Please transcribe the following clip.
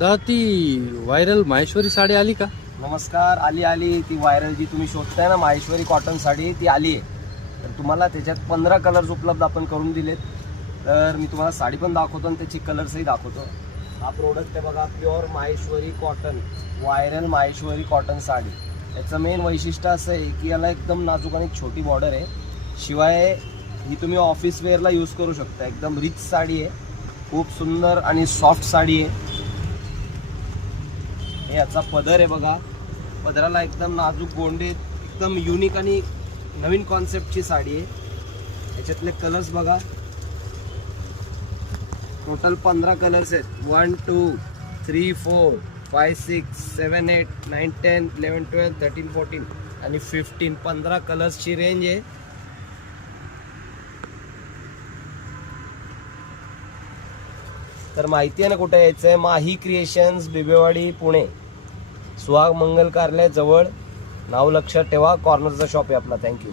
दादा ती व्हायरल माहेश्वरी साडी आली का? नमस्कार. आली ती व्हायरल जी तुम्ही शोधताय ना माहेश्वरी कॉटन साडी, ती आली आहे. तर तुम्हाला त्याच्यात 15 कलर्स उपलब्ध आपण करून दिलेत. तर मी तुम्हाला साडी पण दाखवतो आणि त्याची कलर्सही दाखवतो. हा प्रोडक्ट आहे बघा, pure Maheshwari cotton, viral Maheshwari cotton sari. याचं मेन वैशिष्ट्य असं आहे की याला एकदम नाजूक आणि छोटी बॉर्डर आहे. शिवाय ही तुम्ही ऑफिस वेअरला यूज करू शकता. एकदम रिच साडी आहे, खूप सुंदर आणि सॉफ्ट साडी आहे. हे याचा पदर आहे बघा, पदराला एकदम नाजूक गोंडे, एकदम युनिक आणि नवीन कॉन्सेप्टची साडी आहे. याच्यातले कलर्स बघा, टोटल 15 कलर्स आहेत. 1 2 3 4 5 6 7 8 9 10 11 12 13 14 आणि 15. 15 कलर्सची रेंज आहे. तर माहिती आहे ना कुठे यायचं आहे? माही क्रिएशन्स, बिबेवाडी, पुणे, सुहाग मंगल कार्यालय जवळ. नाव लक्षात ठेवा. कॉर्नरचा शॉप आहे आपला. थँक्यू.